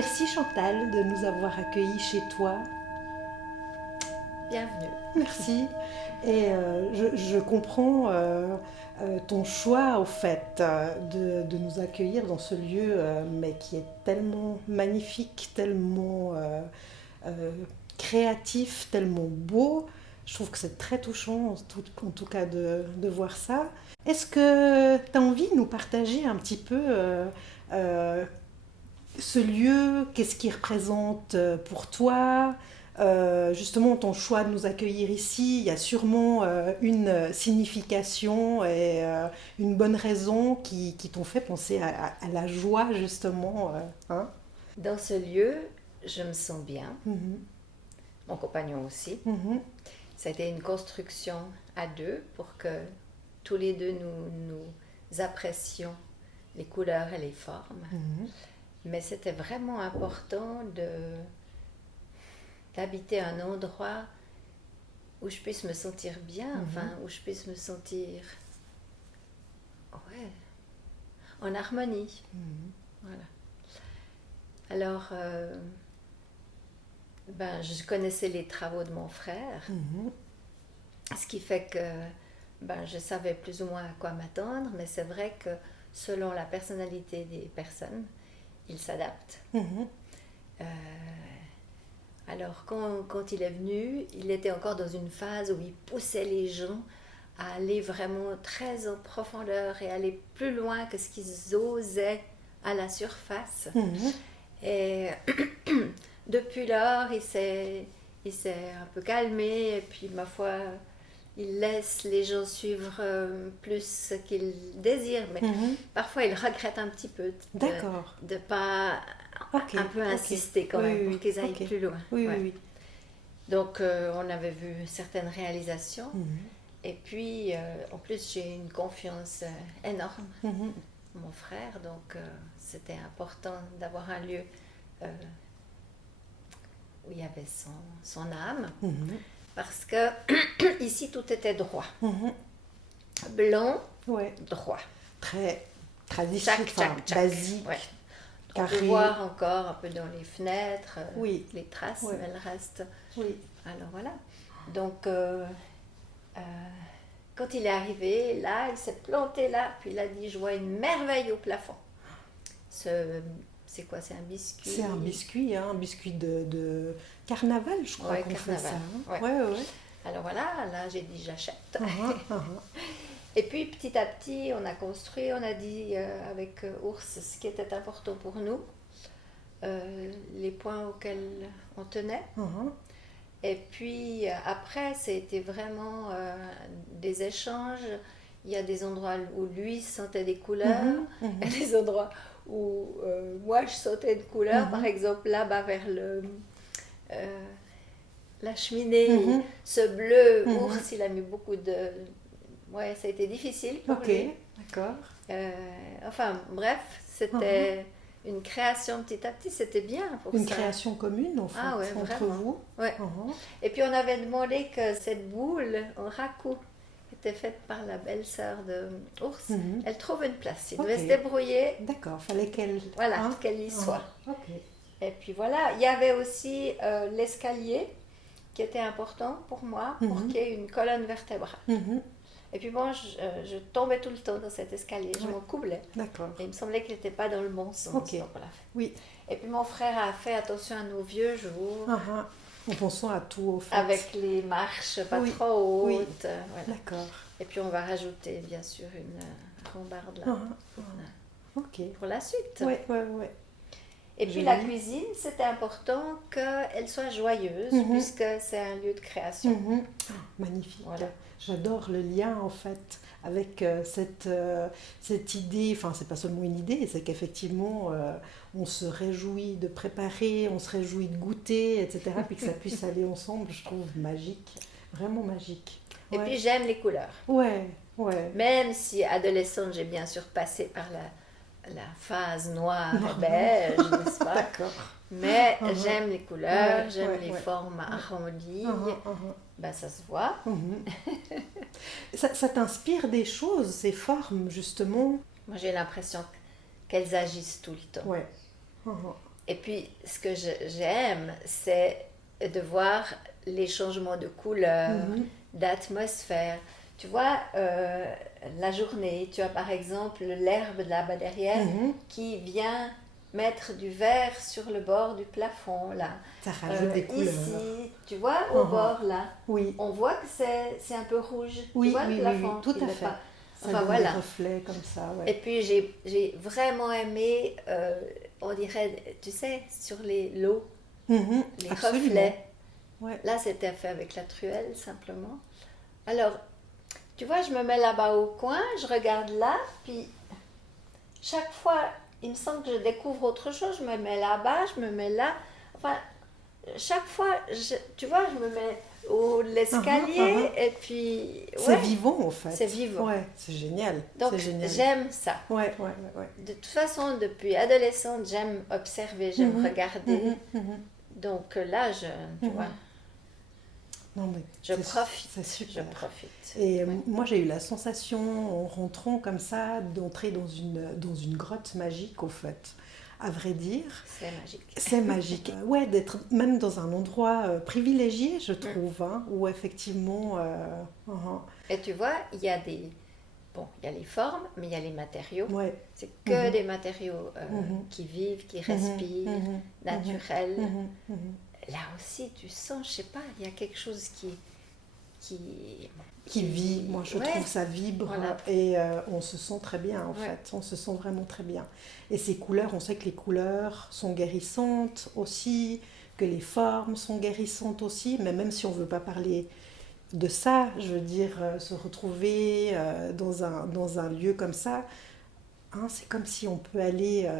Merci Chantal de nous avoir accueillis chez toi. Bienvenue. Merci. Et je comprends ton choix, au fait, de nous accueillir dans ce lieu, mais qui est tellement magnifique, tellement créatif, tellement beau. Je trouve que c'est très touchant, en tout cas, de voir ça. Est-ce que tu as envie de nous partager un petit peu ce lieu, qu'est-ce qu'il représente pour toi? Justement, ton choix de nous accueillir ici, il y a sûrement une signification et une bonne raison qui t'ont fait penser à la joie, justement. Hein. Dans ce lieu, je me sens bien. Mhm. Mon compagnon aussi. Mhm. Ça a été une construction à deux pour que tous les deux nous apprécions les couleurs et les formes. Mhm. Mais c'était vraiment important d'habiter un endroit où je puisse me sentir bien, enfin, où je puisse me sentir en harmonie. Voilà. Alors, je connaissais les travaux de mon frère, ce qui fait que je savais plus ou moins à quoi m'attendre, mais c'est vrai que selon la personnalité des personnes, ils s'adaptent. Alors, quand il est venu, il était encore dans une phase où il poussait les gens à aller vraiment très en profondeur et aller plus loin que ce qu'ils osaient à la surface. Et depuis lors, il s'est un peu calmé et puis, ma foi, il laisse les gens suivre plus ce qu'ils désirent. Mais parfois, il regrette un petit peu de ne pas un peu insister quand même pour qu'ils aillent plus loin. Oui. Donc, on avait vu certaines réalisations. Et puis, en plus, j'ai une confiance énorme en mon frère. Donc, c'était important d'avoir un lieu où il y avait son âme. Parce que ici, tout était droit. Blanc, droit. Très traditionnel, basique. Ouais. On peut voir encore un peu dans les fenêtres, les traces, mais le reste... Alors voilà. Donc, quand il est arrivé, là, il s'est planté là, puis il a dit, je vois une merveille au plafond. C'est quoi? C'est un biscuit? C'est un biscuit de carnaval, je crois qu'on fait ça. Ouais. Alors voilà, là j'ai dit j'achète. Et puis petit à petit, on a construit, on a dit avec Ours ce qui était important pour nous, les points auxquels on tenait. Et puis après, c'était vraiment des échanges. Il y a des endroits où lui sentait des couleurs, et des endroits où moi je sentais une couleur. Par exemple, là-bas vers la cheminée, ce bleu, Ours, il a mis beaucoup de... Ouais, ça a été difficile pour lui. D'accord. Enfin, bref, c'était une création petit à petit, c'était bien pour ça. Une création commune, en fait, entre vraiment. vous. Ouais. Et puis, on avait demandé que cette boule en raku, qui était faite par la belle-sœur de Ours, elle trouve une place. Il devait se débrouiller. D'accord, fallait qu'elle... Voilà, qu'elle y soit. Et puis voilà, il y avait aussi l'escalier qui était important pour moi, pour qu'il y ait une colonne vertébrale. Et puis bon, je tombais tout le temps dans cet escalier, je m'en coublais. D'accord. Et il me semblait qu'il n'était pas dans le bon sens. Donc, voilà. Oui. Et puis mon frère a fait attention à nos vieux jours. En pensant à tout, au fait. Avec les marches pas trop hautes. Voilà. D'accord. Et puis on va rajouter bien sûr une rambarde là pour la suite. Ouais. Et puis la cuisine, c'était important qu'elle soit joyeuse, puisque c'est un lieu de création. Magnifique. Voilà. J'adore le lien, en fait, avec cette idée, enfin, c'est pas seulement une idée, c'est qu'effectivement, on se réjouit de préparer, on se réjouit de goûter, etc., puis que ça puisse aller ensemble, je trouve magique, vraiment magique. Et puis j'aime les couleurs. Ouais. Même si, adolescente, j'ai bien sûr passé par la phase noire et beige, n'est-ce pas? D'accord. Mais j'aime les couleurs, j'aime les formes arrondies. Ça se voit. Ça t'inspire des choses, ces formes, justement? Moi, j'ai l'impression qu'elles agissent tout le temps. Et puis, ce que j'aime, c'est de voir les changements de couleur, d'atmosphère. Tu vois, la journée, tu as par exemple l'herbe là-bas derrière qui vient mettre du vert sur le bord du plafond, là. Ça rajoute des couleurs. Ici, tu vois, au bord, là, Oui. on voit que c'est un peu rouge. Oui, tu vois, oui, le plafond, oui, tout à fait. Pas... Ça donne voilà. des reflets comme ça, ouais. Et puis, j'ai vraiment aimé, on dirait, tu sais, sur les lots, les absolument. reflets. Ouais. Là, c'était fait avec la truelle, simplement. Alors, tu vois, je me mets là-bas au coin, je regarde là, puis chaque fois, il me semble que je découvre autre chose, je me mets là-bas, je me mets là. Enfin, chaque fois, tu vois, je me mets au l'escalier et puis... Ouais, c'est vivant, en fait. C'est vivant. Ouais, c'est génial. Donc, c'est génial. j'aime ça. Ouais. De toute façon, depuis adolescente, j'aime observer, j'aime regarder. Donc là, tu vois... Non, mais je profite. C'est super. Je profite. Et moi, j'ai eu la sensation, en rentrant comme ça, d'entrer dans une grotte magique, au fait. À vrai dire. C'est magique. C'est magique. Ouais, d'être même dans un endroit privilégié, je trouve, hein, où effectivement... Et tu vois, il y a des... Bon, il y a les formes, mais il y a les matériaux. Ouais. C'est que des matériaux qui vivent, qui respirent, naturels. Là aussi, tu sens, je sais pas, il y a quelque chose qui vit. Moi, je trouve ça vibre. Voilà. Et on se sent très bien, en fait. On se sent vraiment très bien. Et ces couleurs, on sait que les couleurs sont guérissantes aussi, que les formes sont guérissantes aussi. Mais même si on ne veut pas parler de ça, je veux dire, se retrouver dans un lieu comme ça, hein, c'est comme si on peut aller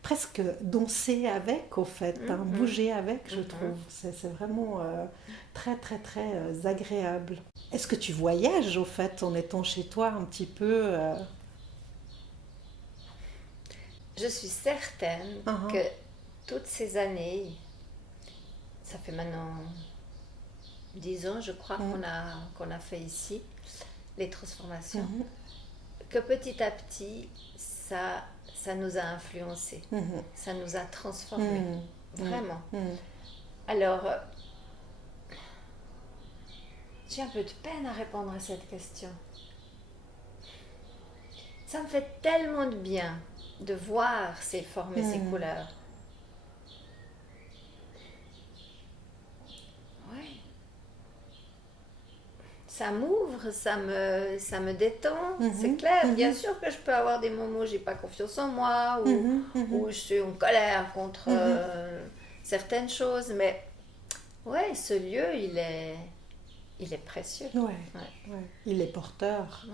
presque danser avec, au fait, hein, bouger avec, je trouve. C'est vraiment très, très, très agréable. Est-ce que tu voyages, au fait, en étant chez toi un petit peu Je suis certaine que toutes ces années, ça fait maintenant 10 ans, je crois, qu'on a fait ici les transformations, que petit à petit, ça nous a influencés, ça nous a transformés, vraiment. Alors, j'ai un peu de peine à répondre à cette question. Ça me fait tellement de bien de voir ces formes et ces couleurs. Oui. Ça m'ouvre, ça me détend, c'est clair. Bien sûr que je peux avoir des moments où j'ai pas confiance en moi, où je suis en colère contre certaines choses, mais ouais, ce lieu, il est précieux. Ouais. Il est porteur,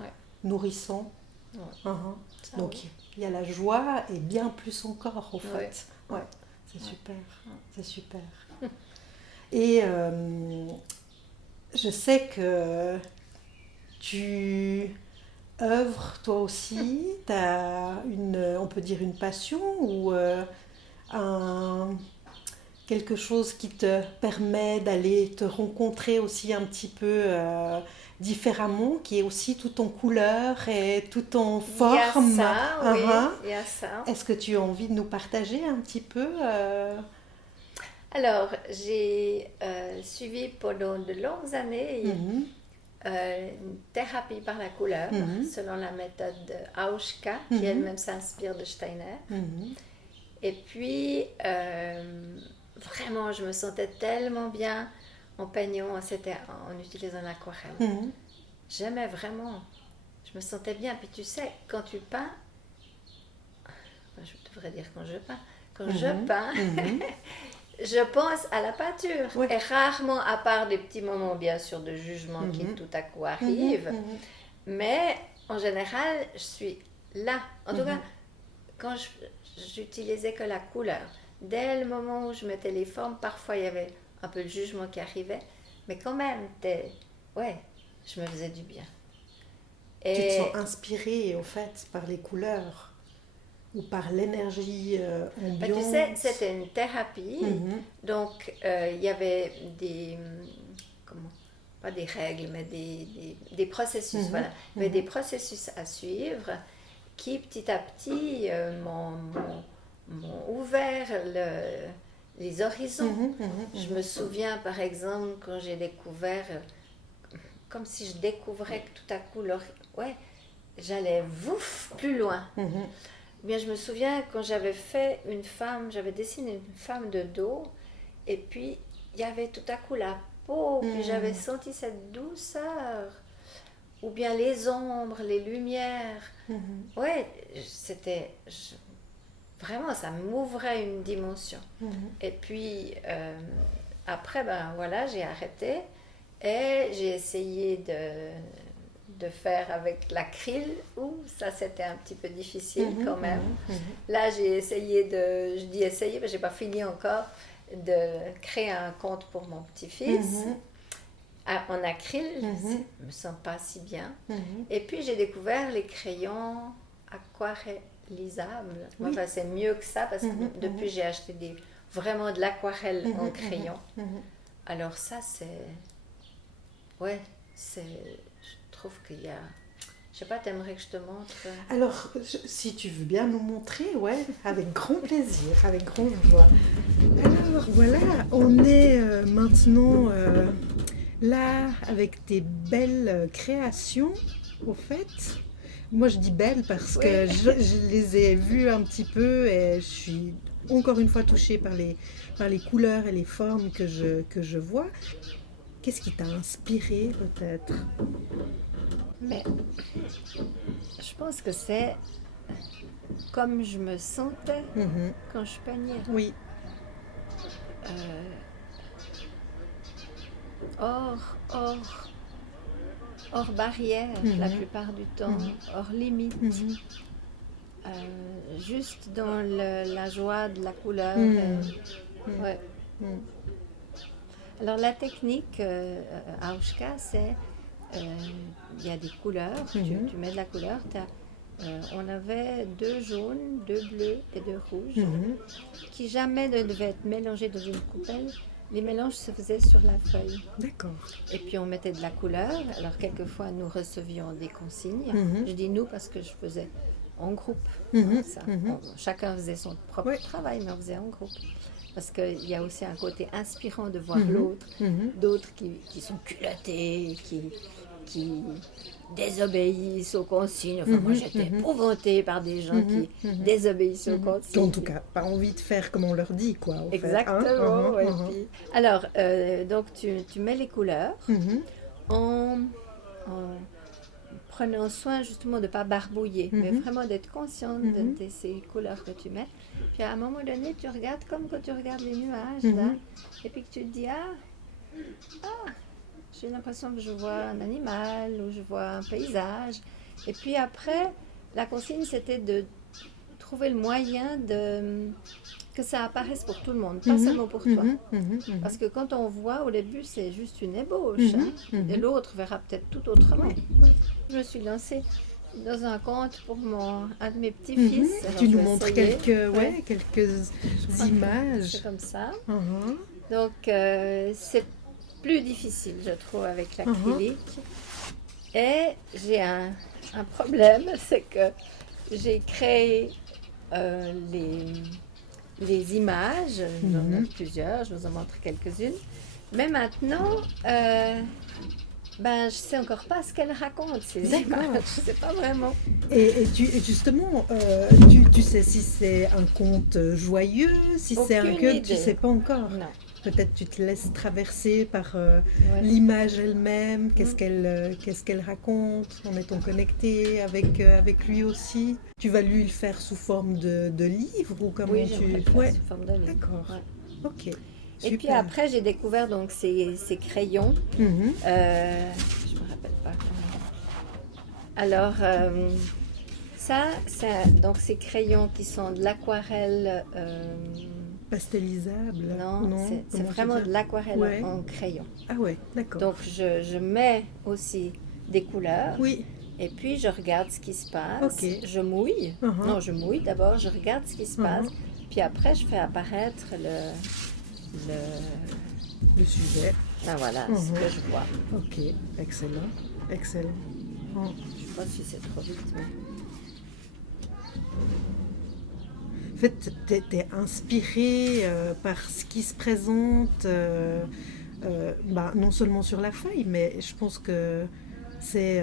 nourrissant. Donc il y a la joie et bien plus encore, au fait. Ouais. C'est super, c'est super. Et je sais que tu œuvres toi aussi, tu as on peut dire une passion ou quelque chose qui te permet d'aller te rencontrer aussi un petit peu différemment, qui est aussi tout en couleur et tout en forme. Il y a ça, oui, il y a ça. Est-ce que tu as envie de nous partager un petit peu Alors, j'ai suivi pendant de longues années une thérapie par la couleur, selon la méthode Auschka, qui elle-même s'inspire de Steiner. Et puis, vraiment, je me sentais tellement bien en peignant, en utilisant l'aquarelle. J'aimais vraiment, je me sentais bien. Puis tu sais, quand tu peins, je devrais dire quand je peins, je pense à la peinture. Et rarement, à part des petits moments, bien sûr, de jugement qui tout à coup arrivent, mais en général, je suis là. En tout cas, quand j'utilisais que la couleur, dès le moment où je mettais les formes, parfois il y avait un peu le jugement qui arrivait, mais quand même, je me faisais du bien. Et tu te sens inspirée, au fait, par les couleurs ou par l'énergie ambiante? Tu sais, c'était une thérapie, donc il y avait pas des règles, mais des processus, voilà. Il y avait des processus à suivre qui, petit à petit, m'ont ouvert les horizons. Je me souviens, par exemple, quand j'ai découvert, comme si je découvrais que tout à coup, ouais, j'allais plus loin. Bien, je me souviens quand j'avais fait j'avais dessiné une femme de dos, et puis il y avait tout à coup la peau, puis j'avais senti cette douceur, ou bien les ombres, les lumières. Ouais, vraiment, ça m'ouvrait une dimension. Et puis après, ben voilà, j'ai arrêté et j'ai essayé de faire avec l'acryl, ça c'était un petit peu difficile quand même. Là j'ai essayé je dis essayer, mais j'ai pas fini encore, de créer un compte pour mon petit-fils en acryl. Je me sens pas si bien. Et puis j'ai découvert les crayons aquarélisables. Enfin, c'est mieux que ça parce que depuis j'ai acheté vraiment de l'aquarelle en crayon. Alors ça je trouve qu'il y a... Je sais pas, t'aimerais que je te montre? Alors, si tu veux bien nous montrer, ouais, avec grand plaisir, avec grande joie. Alors, voilà, on est maintenant là avec des belles créations, au fait. Moi, je dis belles parce que je les ai vues un petit peu et je suis encore une fois touchée par les couleurs et les formes que je vois. Qu'est-ce qui t'a inspiré, peut-être? Mais je pense que c'est comme je me sentais quand je peignais. Oui. Hors barrière la plupart du temps, hors limite. Juste dans la joie de la couleur. Ouais. Alors la technique à Aushka, c'est il y a des couleurs, tu mets de la couleur, on avait 2 jaunes, 2 bleus et 2 rouges qui jamais ne devaient être mélangés dans une coupelle. Les mélanges se faisaient sur la feuille. D'accord. Et puis on mettait de la couleur. Alors quelquefois nous recevions des consignes. Je dis nous parce que je faisais en groupe. Chacun faisait son propre travail, mais on faisait en groupe. Parce qu'il y a aussi un côté inspirant de voir l'autre, d'autres qui sont culottés, qui désobéissent aux consignes. Enfin, moi, j'étais épouvantée par des gens qui désobéissent aux consignes. Qui, en tout cas, pas envie de faire comme on leur dit, quoi. Exactement. Puis... Alors, donc, tu mets les couleurs en prenant soin, justement, de ne pas barbouiller, mais vraiment d'être consciente de ces couleurs que tu mets. Puis, à un moment donné, tu regardes comme quand tu regardes les nuages, là, et puis que tu te dis, j'ai l'impression que je vois un animal ou je vois un paysage. Et puis après, la consigne, c'était de trouver le moyen que ça apparaisse pour tout le monde, pas seulement pour toi. Parce que quand on voit, au début, c'est juste une ébauche. Et l'autre verra peut-être tout autrement. Je me suis lancée dans un conte pour un de mes petits-fils. Tu nous montres quelques images. C'est comme ça. Donc, c'est plus difficile, je trouve, avec l'acrylique. Et j'ai un problème, c'est que j'ai créé les images, j'en ai plusieurs, je vous en montre quelques-unes. Mais maintenant, je ne sais encore pas ce qu'elles racontent, ces images. Je ne sais pas vraiment. Et justement, tu sais si c'est un conte joyeux, si c'est un conte, tu ne sais pas encore. Non. Peut-être tu te laisses traverser par l'image elle-même, qu'est-ce qu'elle raconte, en étant connecté avec lui aussi. Tu vas lui le faire sous forme de livre ou comment tu... Oui, le faire sous forme de livre. D'accord, ok. Super. Et puis après, j'ai découvert donc ces crayons. Je ne me rappelle pas comment. Alors, ça, c'est donc ces crayons qui sont de l'aquarelle... pastelisable? Non, c'est vraiment de l'aquarelle en crayon. Ah ouais, d'accord. Donc je mets aussi des couleurs. Oui. Et puis je regarde ce qui se passe. Okay. Je mouille. Non, je mouille d'abord, je regarde ce qui se passe. Puis après, je fais apparaître le sujet. Ben voilà, ce que je vois. Ok, excellent. Excellent. Je ne sais pas si c'est trop vite, mais... fait, t'es inspiré par ce qui se présente, non seulement sur la feuille, mais je pense que c'est,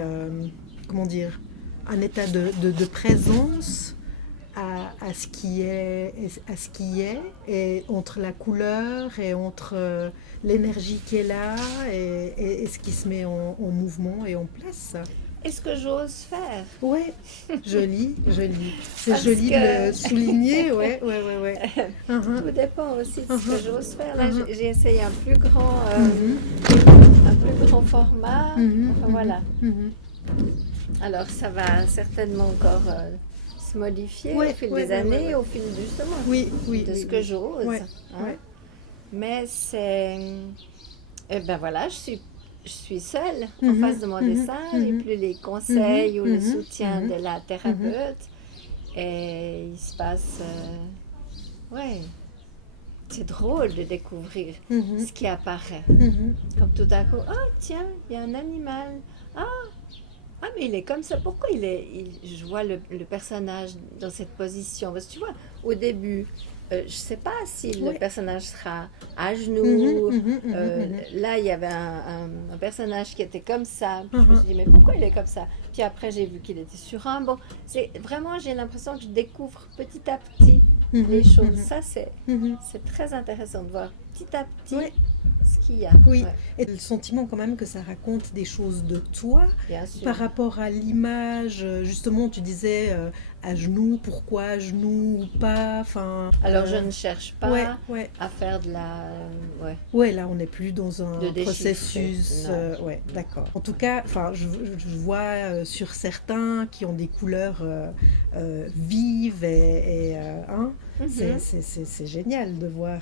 comment dire, un état de présence à ce qui est, à ce qui est, et entre la couleur et entre l'énergie qui est là et ce qui se met en mouvement et en place. Est-ce que j'ose faire? Ouais, joli, joli. C'est Parce joli que- de le souligner, ouais, ouais, ouais, ouais. Uh-huh, Tout dépend aussi de ce que uh-huh, j'ose faire. Là, uh-huh. j'ai essayé Mhm, un plus grand format. mhm, Enfin, mhm, voilà. mhm. Alors, ça va certainement encore se modifier Ouais, au fil ouais, des ouais, ouais, années, ouais. au fil justement Oui, oui, de oui, ce que oui. j'ose. Ouais, Hein. ouais. Mais c'est... Eh ben voilà, je suis seule en Mhm, face de mon mhm, dessin. J'ai mhm, plus les mhm, conseils ou le mhm, soutien mhm, de la mhm. thérapeute. Et il se passe... ouais, c'est drôle de découvrir Mhm, ce qui apparaît. mhm. Comme tout à coup, ah tiens, il y a un animal. Ah, mais il est comme ça. Pourquoi je vois le personnage dans cette position? Parce que tu vois, au début, je ne sais pas si le Ouais. personnage sera à Mhm, genoux. mhm, mhm, mhm. Là, il y avait un personnage qui était comme ça. Puis je me Mhm. suis dit, mais pourquoi il est comme ça? Puis après, j'ai vu qu'il était sur un banc. C'est vraiment, j'ai l'impression que je découvre petit à petit les Mhm, choses. mhm, Ça, mhm. c'est très intéressant de voir petit à petit Ouais, ce qu'il y a. oui. Ouais, Et le sentiment quand même que ça raconte des choses de toi bien sûr. par rapport à l'image. Justement, tu disais à genoux, pourquoi à genoux ou pas. Enfin, Alors, je ne cherche ouais, pas ouais. à faire de la... ouais, Ouais, là, on n'est plus dans de un déchiffrer. processus. Non, Ouais, non. d'accord. En tout cas, enfin, je vois sur certains qui ont des couleurs vives hein, Mhm. c'est génial de voir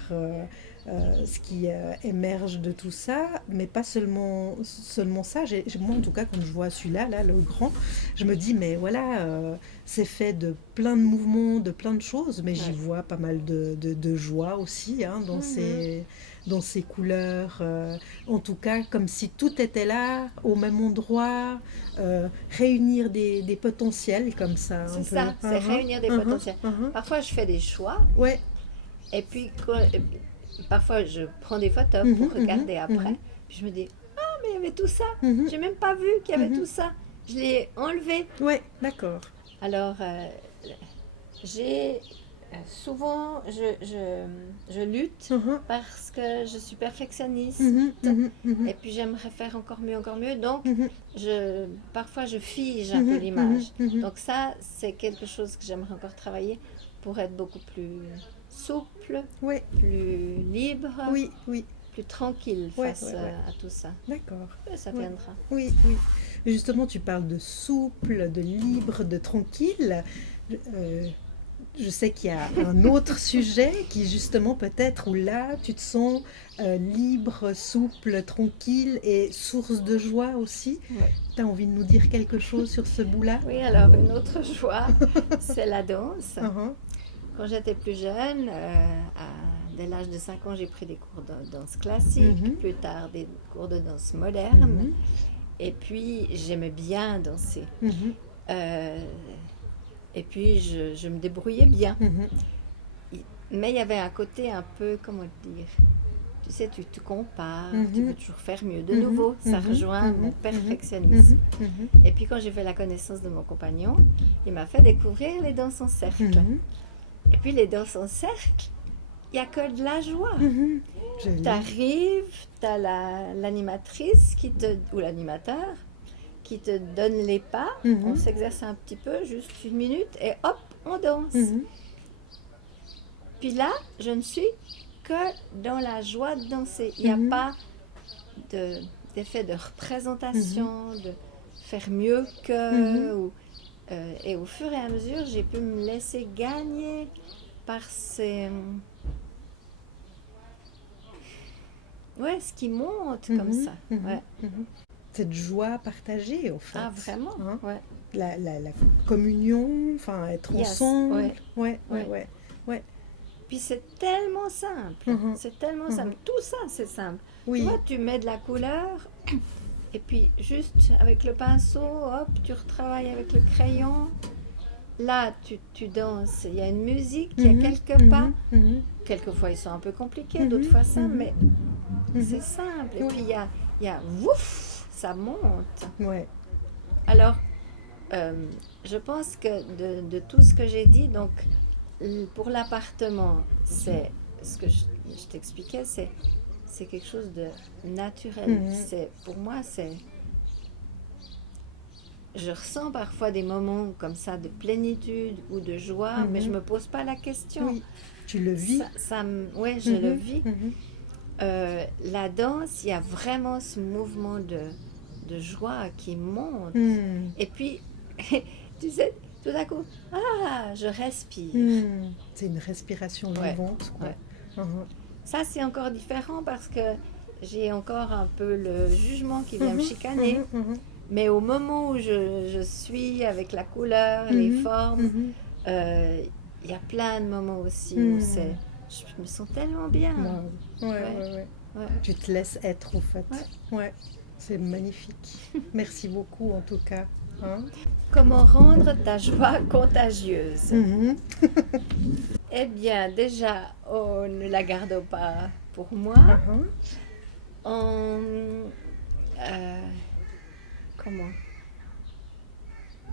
ce qui émerge de tout ça, mais pas seulement ça. Moi, en tout cas, quand je vois celui-là, là, le grand, je me dis, mais voilà, c'est fait de plein de mouvements, de plein de choses, mais j'y Ouais. vois pas mal de joie aussi hein, Mhm. dans ces couleurs. En tout cas, comme si tout était là, au même endroit, réunir des potentiels comme ça, un C'est peu. ça, c'est réunir des potentiels. Uh-huh. Parfois, je fais des choix, Ouais. et puis parfois, je prends des photos Mhm, pour mhm, regarder après. mhm, Puis je me dis, ah, mais il y avait tout ça. mhm, J'ai même pas vu qu'il y avait mhm. tout ça. Je l'ai enlevé. Ouais, d'accord. Alors, j'ai souvent, je lutte Mhm, parce que je suis perfectionniste. mhm, mhm, mhm, Et puis j'aimerais faire encore mieux, encore mieux. Donc, mhm, parfois, je fige un peu mhm, mhm, l'image. mhm. Donc ça, c'est quelque chose que j'aimerais encore travailler pour être beaucoup plus souple, Ouais, plus libre, oui, oui, plus tranquille ouais, face ouais, ouais. à tout ça. D'accord. Et ça Ouais. viendra. Oui, oui. Mais justement, tu parles de souple, de libre, de tranquille. Euh, je sais qu'il y a un autre sujet qui, justement, peut-être, où là, tu te sens libre, souple, tranquille et source de joie aussi. Ouais. Tu as envie de nous dire quelque chose sur ce bout-là? Oui, alors une autre joie, c'est la danse. Mhm, Quand j'étais plus jeune, dès l'âge de 5 ans, j'ai pris des cours de danse classique, mhm, plus tard des cours de danse moderne. mhm, Et puis, j'aimais bien danser. mhm, Euh, et puis, je me débrouillais bien. mhm, Mais il y avait un côté un peu, comment dire, tu sais, tu te compares, tu veux mhm, toujours faire mieux. De mhm, nouveau, ça mhm, rejoint mon mhm, perfectionnisme. mhm, mhm, Et puis, quand j'ai fait la connaissance de mon compagnon, il m'a fait découvrir les danses en cercle. mhm, Et puis, les danses en cercle, il n'y a que de la joie. mhm. Joli. T'arrives, t'as l'animatrice ou l'animateur qui te donne les pas, on Mhm, s'exerce un petit peu, juste une minute, et hop, on danse. mhm, Puis là, je ne suis que dans la joie de danser. Il n'y a mhm, pas d'effet de représentation, de faire mieux que. mhm. Et au fur et à mesure, j'ai pu me laisser gagner par ouais, ce qui monte comme Mhm, ça. mhm, Ouais. mhm. Cette joie partagée, au fait. Ah, vraiment? Hein. Ouais. La communion, enfin, être Yes, ensemble. ouais, Ouais, ouais, ouais. ouais. Ouais. Puis c'est tellement simple. Mhm, C'est tellement mhm. simple. Tout ça, c'est simple. Tu Oui. vois, tu mets de la couleur, et puis juste avec le pinceau, hop, tu retravailles avec le crayon. là, tu danses, il y a une musique, il y a quelques pas. Quelquefois, ils sont un peu compliqués, d'autres fois ça, mais c'est simple. Et puis, il y a ouf, ça monte. Ouais. Alors, je pense que de tout ce que j'ai dit, donc, pour l'appartement, c'est ce que je t'expliquais, c'est quelque chose de naturel. Pour moi, je ressens parfois des moments comme ça de plénitude ou de joie, mais je ne me pose pas la question. Oui, tu le vis. Oui, je le vis. La danse, il y a vraiment ce mouvement de joie qui monte. Et puis, tu sais, tout à coup, je respire. C'est une respiration vivante. Quoi. Ouais. Ça, c'est encore différent parce que j'ai encore un peu le jugement qui vient me chicaner. Mais au moment où je suis avec la couleur, les formes, il y a plein de moments aussi où je me sens tellement bien. Ouais. Tu te laisses être, au fait. Ouais. C'est magnifique. Merci beaucoup, en tout cas. Comment rendre ta joie contagieuse? Eh bien, déjà, on ne la garde pas pour moi. Comment?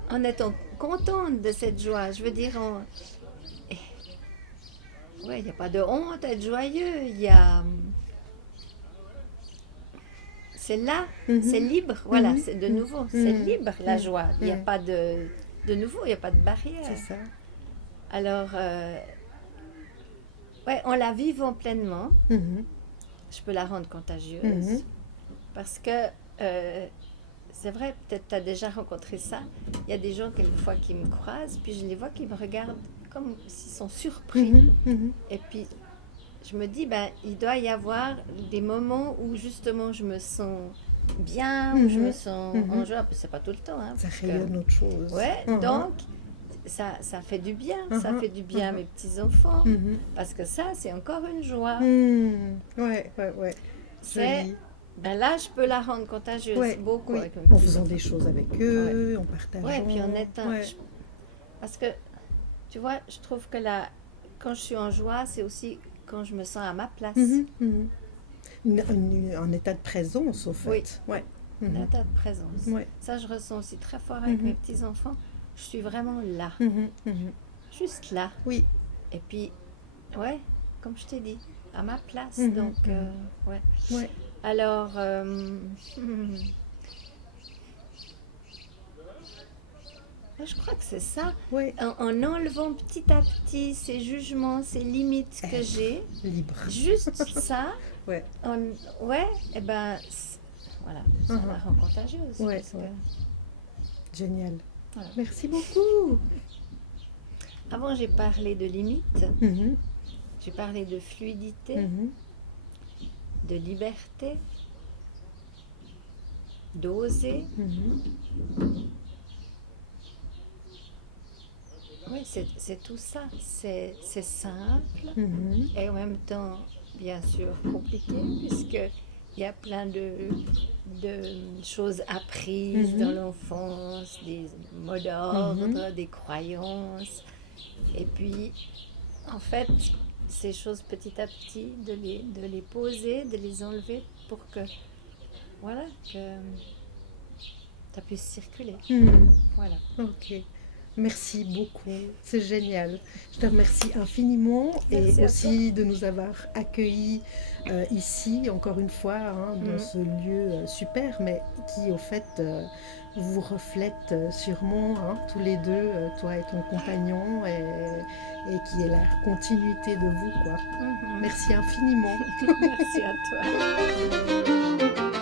En étant contente de cette joie, je veux dire, il n'y a pas de honte à être joyeux, c'est là, c'est libre, voilà, c'est de nouveau, c'est libre la joie, il n'y a pas de nouveau, il n'y a pas de barrière. C'est ça. Alors, en la vivant pleinement, je peux la rendre contagieuse, parce que c'est vrai, peut-être tu as déjà rencontré ça. Il y a des gens quelquefois qui me croisent, puis je les vois qui me regardent comme s'ils sont surpris. Et puis, je me dis, il doit y avoir des moments où justement je me sens bien, où je me sens en joie. C'est pas tout le temps. Ça rayonne autre chose. Ouais, donc ça fait du bien. Ça fait du bien à mes petits-enfants. Parce que ça, c'est encore une joie. Ouais. C'est... là, je peux la rendre contagieuse beaucoup. Avec en faisant des choses avec eux, en partageant. Oui, puis en étant... Parce que, tu vois, je trouve que quand je suis en joie, c'est aussi quand je me sens à ma place. Un état de présence, au fait. Un état de présence. Ça, je ressens aussi très fort avec mes petits-enfants. Je suis vraiment là. Juste là. Oui. Et puis, comme je t'ai dit, à ma place. Donc, Alors, je crois que c'est ça. En enlevant petit à petit ces jugements, ces limites que j'ai. Libre. Juste ça. Voilà, ça la rend contagieuse. Génial. Voilà. Merci beaucoup. Avant, j'ai parlé de limites. J'ai parlé de fluidité. De liberté, d'oser. Oui, c'est tout ça. C'est simple et en même temps, bien sûr, compliqué, puisqu'il y a plein de choses apprises dans l'enfance, des mots d'ordre, des croyances. Et puis, en fait, ces choses petit à petit, de les poser, de les enlever pour que ça puisse circuler. Voilà. Ok. Merci beaucoup. C'est génial. Je te remercie infiniment. Merci et aussi de nous avoir accueillis ici, encore une fois, dans ce lieu super, mais qui, au fait, vous reflète sûrement, tous les deux, toi et ton compagnon, et qui est la continuité de vous, quoi. Merci infiniment. Merci à toi.